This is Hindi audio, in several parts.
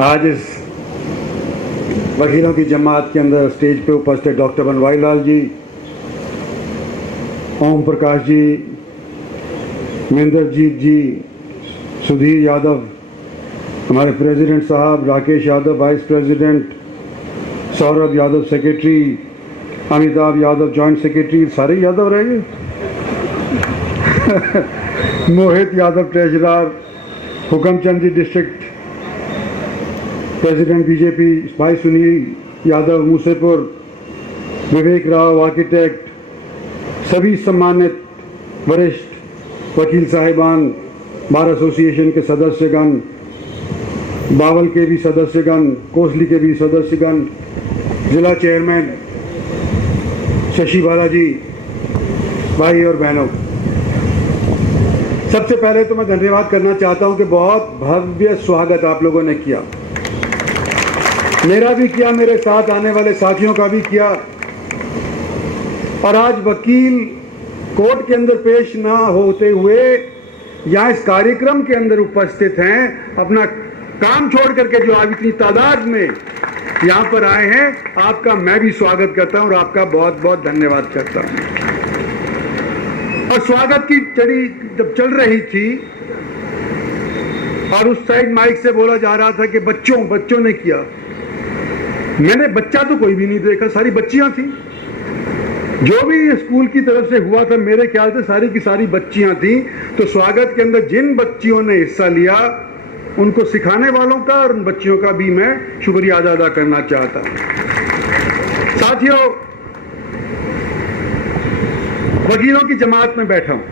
आज इस वकीलों की जमात के अंदर स्टेज पे उपस्थित डॉक्टर बनवारी लाल जी, ओम प्रकाश जी, महेंद्रजीत जी, सुधीर यादव, हमारे प्रेसिडेंट साहब, Rakesh Yadav vice president, Saurabh Yadav secretary, Amitabh Yadav joint secretary, सारे यादव रहेंगे मोहित यादव ट्रेजरर, हुकमचंद जी डिस्ट्रिक्ट प्रेसिडेंट बीजेपी, भाई सुनील यादव मूसेपुर, विवेक राव आर्किटेक्ट, सभी सम्मानित वरिष्ठ वकील साहिबान, बार एसोसिएशन के सदस्यगण, बावल के भी सदस्यगण, कोसली के भी सदस्यगण, जिला चेयरमैन शशि बालाजी, भाई और बहनों, सबसे पहले तो मैं धन्यवाद करना चाहता हूं कि बहुत भव्य स्वागत आप लोगों ने किया, मेरा भी किया, मेरे साथ आने वाले साथियों का भी किया। और आज वकील कोर्ट के अंदर पेश ना होते हुए यहाँ इस कार्यक्रम के अंदर उपस्थित हैं, अपना काम छोड़ करके जो आज इतनी तादाद में यहाँ पर आए हैं, आपका मैं भी स्वागत करता हूँ और आपका बहुत बहुत धन्यवाद करता हूँ। और स्वागत की चढ़ी जब चल रही थी और उस साइड माइक से बोला जा रहा था कि बच्चों ने किया, मैंने बच्चा तो कोई भी नहीं देखा, सारी बच्चियां थी। जो भी स्कूल की तरफ से हुआ था मेरे ख्याल से सारी की सारी बच्चियां थी। तो स्वागत के अंदर जिन बच्चियों ने हिस्सा लिया उनको सिखाने वालों का और उन बच्चियों का भी मैं शुक्रिया अदा करना चाहता हूं। साथियों, वकीलों की जमात में बैठा हूं,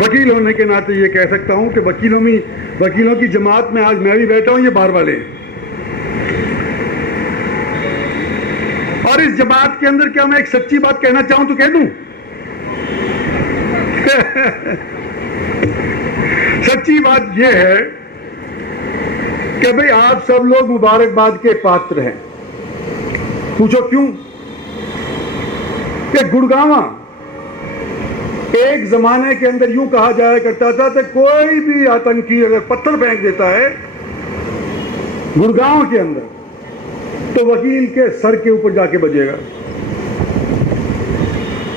वकील होने के नाते ये कह सकता हूं कि वकीलों की जमात में आज मैं भी बैठा हूं, ये बाहर वाले हैं। और इस जमात के अंदर क्या मैं एक सच्ची बात कहना चाहूं तो कह दूं सच्ची बात यह है कि भाई आप सब लोग मुबारकबाद के पात्र हैं। पूछो क्यों? कि गुड़गांवा एक जमाने के अंदर यूं कहा जाया करता था कि कोई भी आतंकी अगर पत्थर फेंक देता है गुड़गांव के अंदर तो वकील के सर के ऊपर जाके बजेगा।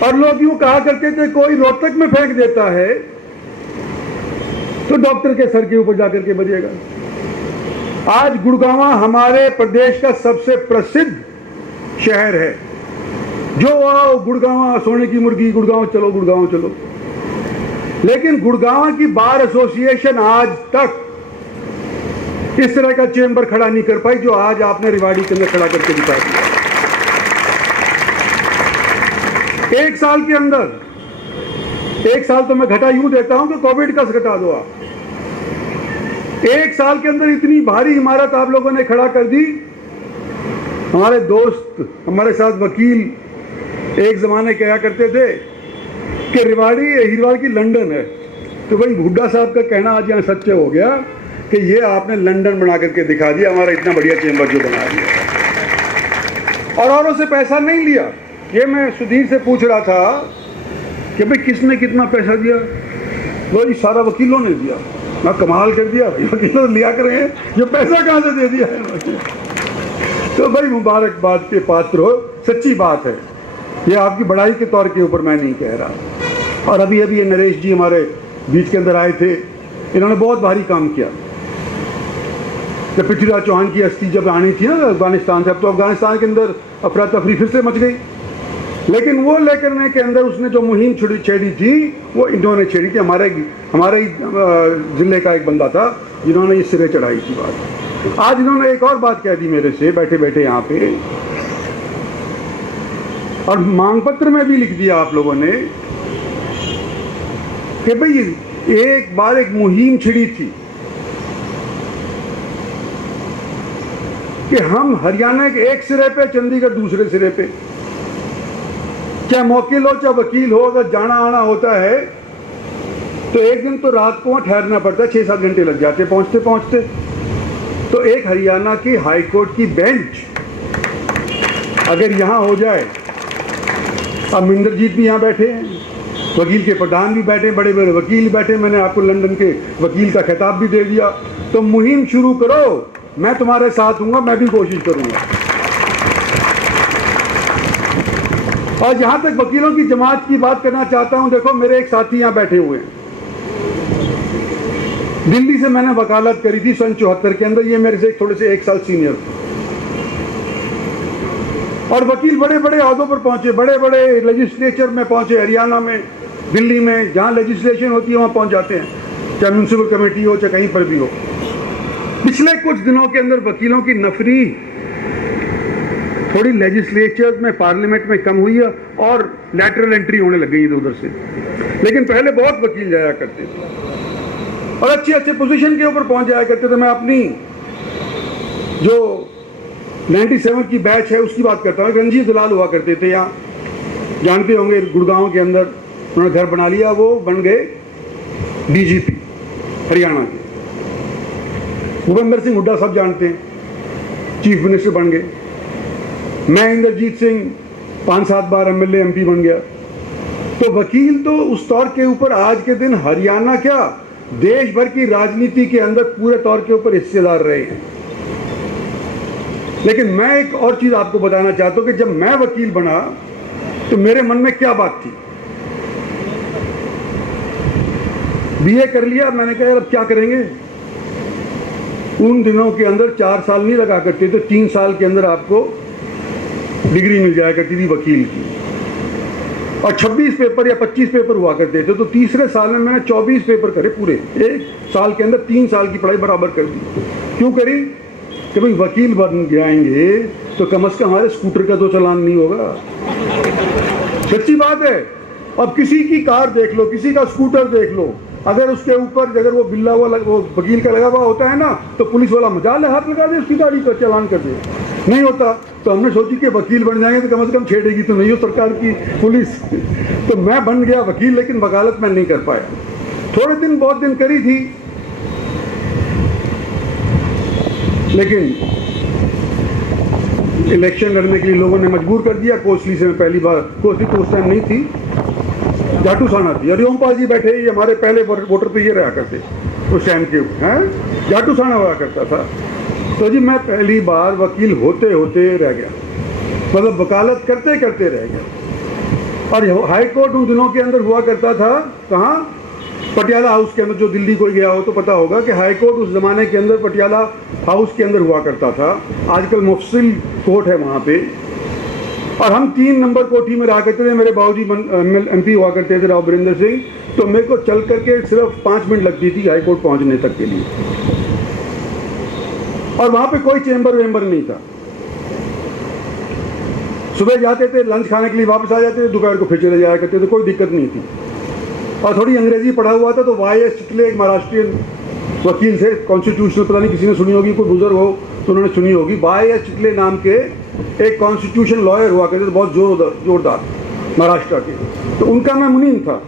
और लोग यूं कहा करते थे कोई रोहतक में फेंक देता है तो डॉक्टर के सर के ऊपर जाकर के बजेगा। आज गुड़गांव हमारे प्रदेश का सबसे प्रसिद्ध शहर है। जो आओ गुड़गांव, सोने की मुर्गी, गुड़गांव चलो। लेकिन गुड़गांव की बार एसोसिएशन आज तक इस तरह का चेंबर खड़ा नहीं कर पाई जो आज आपने रिवाड़ी के अंदर खड़ा करके दिखा दिया। एक साल के अंदर, एक साल तो मैं घटा यूं देता हूं कि कोविड का घटा दो आप, एक साल के अंदर इतनी भारी इमारत आप लोगों ने खड़ा कर दी। हमारे दोस्त, हमारे साथ वकील एक जमाने कहा करते थे कि रिवाड़ी हीरवाड़ की लंदन है। तो भाई हुड्डा साहब का कहना आज यहाँ सच्चे हो गया कि ये आपने लंदन बना करके दिखा दिया, हमारा इतना बढ़िया चेंबर जो बना दिया। और औरों से पैसा नहीं लिया। ये मैं सुधीर से पूछ रहा था कि भाई किसने कितना पैसा दिया? वो जी सारा वकीलों ने दिया। मैं कमाल कर दिया भाई, वकीलों ने लिया कर रहे हैं, ये पैसा कहाँ से दे दिया है? तो भाई मुबारकबाद के पात्र हो, सच्ची बात है। ये आपकी बड़ाई के तौर के ऊपर मैं नहीं कह रहा। और अभी ये नरेश जी हमारे बीच के अंदर आए थे, इन्होंने बहुत भारी काम किया। जब पृथ्वीराज चौहान की अस्थि जब आनी थी ना अफगानिस्तान से, अब तो अफगानिस्तान के अंदर अफरा तफरी फिर से मच गई, लेकिन वो लेकर के अंदर उसने जो मुहिम छेड़ी थी वो इन्होंने छेड़ी थी। हमारे ही जिले का एक बंदा था जिन्होंने इस सिरे चढ़ाई थी बात। आज इन्होंने एक और बात कह दी मेरे से बैठे बैठे यहाँ पे, और मांग पत्र में भी लिख दिया आप लोगों ने कि भाई एक बार एक मुहिम छिड़ी थी कि हम हरियाणा के एक सिरे पे, चंडीगढ़ दूसरे सिरे पे, चाहे मौकिल हो चाहे वकील हो, अगर जाना आना होता है तो एक दिन तो रात को वहाँ ठहरना पड़ता है, 6-7 घंटे लग जाते पहुँचते पहुँचते। तो एक हरियाणा की हाई कोर्ट की बेंच अगर यहाँ हो जाए, अब महेंद्रजीत भी यहाँ बैठे हैं, वकील के प्रधान भी बैठे, बड़े बड़े वकील बैठे, मैंने आपको लंदन के वकील का खिताब भी दे दिया, तो मुहिम शुरू करो, मैं तुम्हारे साथ हूंगा, मैं भी कोशिश करूंगा। और जहां तक वकीलों की जमात की बात करना चाहता हूं, देखो मेरे एक साथी यहां बैठे हुए हैं, दिल्ली से मैंने वकालत करी थी सन 74 के अंदर, ये मेरे से थोड़े से 1 साल सीनियर थे। और वकील बड़े बड़े अहदों पर पहुंचे, बड़े बड़े लेजिस्लेचर में पहुंचे, हरियाणा में, दिल्ली में, जहां लेजिस्लेशन होती है वहां पहुंच जाते हैं, चाहे म्यूनसिपल कमेटी हो चाहे कहीं पर भी हो। पिछले कुछ दिनों के अंदर वकीलों की नफरी थोड़ी लेजिस्लेचर में, पार्लियामेंट में कम हुई है और लैटरल एंट्री होने लग गई इधर उधर से, लेकिन पहले बहुत वकील जाया करते थे और अच्छे अच्छे पोजीशन के ऊपर पहुंच जाया करते थे। मैं अपनी जो 97 की बैच है उसकी बात करता हूँ। रणजीत दलाल हुआ करते थे यहाँ, जानते होंगे, गुड़गांव के अंदर उन्होंने घर बना लिया, वो बन गए डीजीपी हरियाणा के। भूपेंद्र सिंह हुड्डा सब जानते हैं, चीफ मिनिस्टर बन गए। मैं इंद्रजीत सिंह 5-7 बार एमएलए एमपी बन गया। तो वकील तो उस तौर के ऊपर आज के दिन हरियाणा क्या देश भर की राजनीति के अंदर पूरे तौर के ऊपर हिस्सेदार रहे हैं। लेकिन मैं एक और चीज आपको बताना चाहता हूं कि जब मैं वकील बना तो मेरे मन में क्या बात थी। बीए कर लिया, मैंने कहा यार अब क्या करेंगे। उन दिनों के अंदर 4 साल नहीं लगा करते थे, 3 साल के अंदर आपको डिग्री मिल जाया करती थी वकील की, और 26 पेपर या 25 पेपर हुआ करते थे। तो तीसरे साल में मैंने 24 पेपर करे पूरे, 1 साल के अंदर 3 साल की पढ़ाई बराबर कर दी। क्यों करी? कि भाई वकील बन जाएंगे तो कम से कम हमारे स्कूटर का तो चालान नहीं होगा। सच्ची बात है। अब किसी की कार देख लो, किसी का स्कूटर देख लो, अगर उसके ऊपर अगर वो बिल्ला हुआ वो वकील का लगा हुआ होता है ना, तो पुलिस वाला मजाल है, हाथ लगा दे उसकी गाड़ी का, चालान कर दे। नहीं होता तो हमने सोची कि वकील बन जाएंगे तो कम से कम छेड़ेगी तो नहीं हो सरकार की पुलिस। तो मैं बन गया वकील, लेकिन वकालत मैं नहीं कर पाया। थोड़े दिन बहुत दिन करी थी, लेकिन इलेक्शन लड़ने के लिए लोगों ने मजबूर कर दिया। कोसली से मैं पहली बार, कोसली तो उस टाइम नहीं थी, जाटू साना थी, हरिओम पाल जी बैठे, ये हमारे पहले वोटर पे ये रहा करते उस टाइम के हैं, जाटू साना हुआ करता था। तो जी मैं पहली बार वकील होते होते रह गया, मतलब वकालत करते करते रह गया। और हाई कोर्ट उन दिनों के अंदर हुआ करता था, कहाँ? पटियाला हाउस के अंदर। जो दिल्ली कोई गया हो तो पता होगा कि हाई कोर्ट उस जमाने के अंदर पटियाला हाउस के अंदर हुआ करता था। आजकल मुफस्सिल कोर्ट है वहाँ पे। और हम 3 नंबर कोठी में रहा करते थे। मेरे बाबूजी एमपी हुआ करते थे, राव वीरेंद्र सिंह। तो मेरे को चल करके सिर्फ 5 मिनट लगती थी हाई कोर्ट पहुँचने तक के लिए। और वहाँ पे कोई चेंबर वेम्बर नहीं था। सुबह जाते थे, लंच खाने के लिए वापस आ जाते थे, दोपहर को फिर चले जाया करते थे, कोई दिक्कत नहीं थी। और थोड़ी अंग्रेजी पढ़ा हुआ था, तो वाई.एस. चितले एक महाराष्ट्रीयन वकील थे, कॉन्स्टिट्यूशनल, पता नहीं किसी ने सुनी होगी, कोई बुजुर्ग हो तो उन्होंने सुनी होगी। वाई.एस. चितले नाम के एक कॉन्स्टिट्यूशन लॉयर हुआ करते थे, बहुत जोरदार महाराष्ट्र के। तो उनका मैं मुनीम था,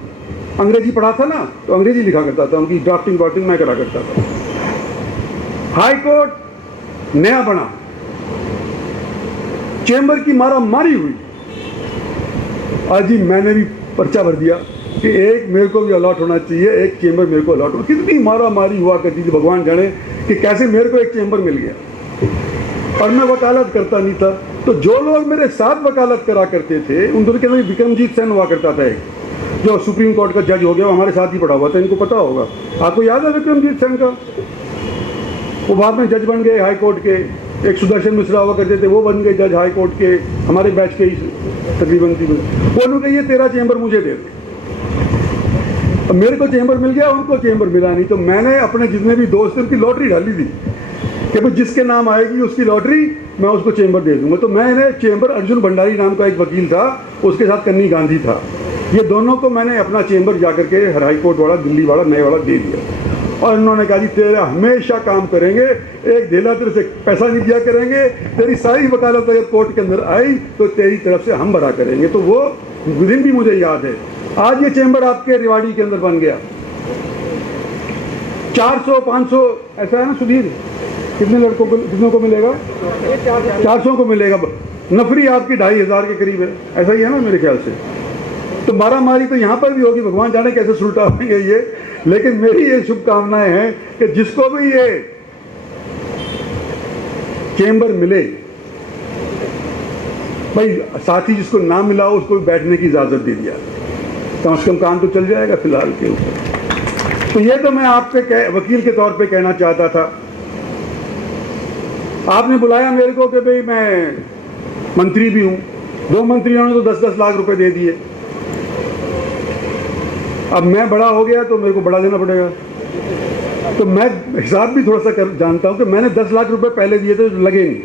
अंग्रेजी पढ़ा था ना, तो अंग्रेजी लिखा करता था, उनकी ड्राफ्टिंग वाफ्टिंग मैं करा करता था। हाई कोर्ट नया बना, चेंबर की मारा मारी हुई। आज ही मैंने भी पर्चा भर दिया कि एक मेरे को भी अलॉट होना चाहिए, एक चेंबर मेरे को अलॉट हो। कितनी मारा मारी हुआ करती थी, भगवान जाने कि कैसे मेरे को एक चेंबर मिल गया। और मैं वकालत करता नहीं था। तो जो लोग मेरे साथ वकालत करा करते थे, उन दोनों के अंदर विक्रमजीत सेन हुआ करता था, एक जो सुप्रीम कोर्ट का जज हो गया, वो हमारे साथ ही पढ़ा हुआ था, इनको पता होगा। आपको याद है विक्रमजीत सेन का? वो बाद में जज बन गए हाई कोर्ट के। एक सुदर्शन मिश्रा हुआ करते थे, वो बन गए जज हाई कोर्ट के, हमारे बैच के ही तकरीबन थी। वो उन्होंने कहा ये तेरा चेंबर मुझे दे दे। अब मेरे को चेंबर मिल गया, उनको चेंबर मिला नहीं। तो मैंने अपने जितने भी दोस्त थे उनकी लॉटरी डाली थी कि भाई जिसके नाम आएगी उसकी लॉटरी मैं उसको चेंबर दे दूंगा। तो मैंने चेंबर, अर्जुन भंडारी नाम का एक वकील था, उसके साथ कन्नी गांधी था, ये दोनों को मैंने अपना चेंबर जाकर के हाई कोर्ट वाला, दिल्ली वाला, नए वाला दे दिया। और उन्होंने कहा जी तेरा हमेशा काम करेंगे, एक ढेला तेरे से पैसा नहीं दिया करेंगे, तेरी सारी वकालत अगर कोर्ट के अंदर आई तो तेरी तरफ से हम भरा करेंगे। तो वो दिन भी मुझे याद है। आज ये चेंबर आपके रेवाड़ी के अंदर बन गया। 400-500 ऐसा है ना सुधीर? कितने लड़कों को, कितनों को मिलेगा? 400 को मिलेगा। नफरी आपकी 2500 के करीब है, ऐसा ही है ना मेरे ख्याल से। तो मारा मारी तो यहाँ पर भी होगी, भगवान जाने कैसे सुलटा होंगे ये। लेकिन मेरी ये शुभकामनाएं हैं कि जिसको भी ये चेंबर मिले, भाई साथी जिसको ना मिला हो उसको बैठने की इजाज़त दे दिया, कम से कम काम तो चल जाएगा फिलहाल के ऊपर। तो ये तो मैं आप पे वकील के तौर पे कहना चाहता था। आपने बुलाया मेरे को कि भाई मैं मंत्री भी हूँ, 2 मंत्रियों ने तो 10-10 लाख रुपए दे दिए। अब मैं बड़ा हो गया तो मेरे को बड़ा देना पड़ेगा, तो मैं हिसाब भी थोड़ा सा जानता हूँ कि मैंने 10 लाख रुपए पहले दिए थे, लगे नहीं,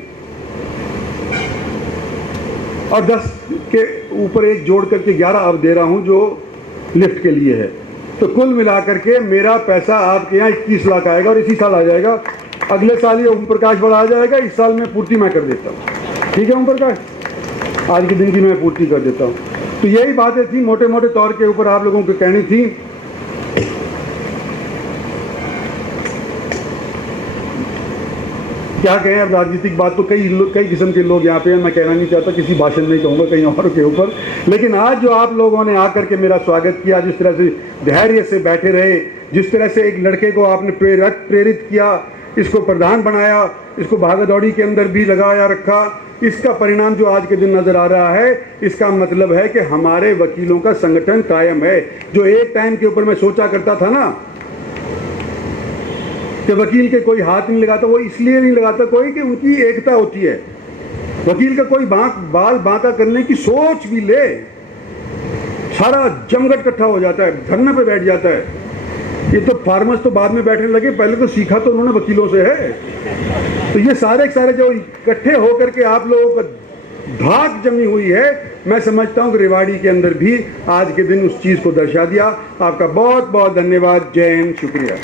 और 10 के ऊपर एक जोड़ करके 11 अब दे रहा हूँ जो लिफ्ट के लिए है। तो कुल मिलाकर के मेरा पैसा आपके यहाँ 21 लाख आएगा, और इसी साल आ जाएगा। अगले साल ये ओम प्रकाश बड़ा आ जाएगा, इस साल में पूर्ति मैं कर देता हूँ। ठीक है ओम प्रकाश, आज के दिन की मैं पूर्ति कर देता हूँ। तो यही बातें थी, मोटे मोटे तौर के ऊपर आप लोगों को कहनी थी। क्या कहें, अब राजनीतिक बात तो कई किस्म के लोग यहाँ पे हैं, मैं कहना नहीं चाहता, किसी भाषण में कहूँगा कहीं और के ऊपर। लेकिन आज जो आप लोगों ने आकर के मेरा स्वागत किया, जिस तरह से धैर्य से बैठे रहे, जिस तरह से एक लड़के को आपने प्रेरित किया, इसको प्रधान बनाया, इसको भागदौड़ी के अंदर भी लगाया रखा, इसका परिणाम जो आज के दिन नजर आ रहा है, इसका मतलब है कि हमारे वकीलों का संगठन कायम है। जो एक टाइम के ऊपर मैं सोचा करता था ना कि वकील के कोई हाथ नहीं लगाता, वो इसलिए नहीं लगाता कोई कि उनकी एकता होती है। वकील का कोई बाल बांका करने की सोच भी ले, सारा जमघट इकट्ठा हो जाता है, धरने पे बैठ जाता है। ये तो फार्मर्स तो बाद में बैठने लगे, पहले तो सीखा तो उन्होंने वकीलों से है। तो ये सारे जो इकट्ठे होकर के आप लोगों का धाक जमी हुई है, मैं समझता हूं कि रेवाड़ी के अंदर भी आज के दिन उस चीज को दर्शा दिया। आपका बहुत बहुत धन्यवाद। जय हिंद, शुक्रिया।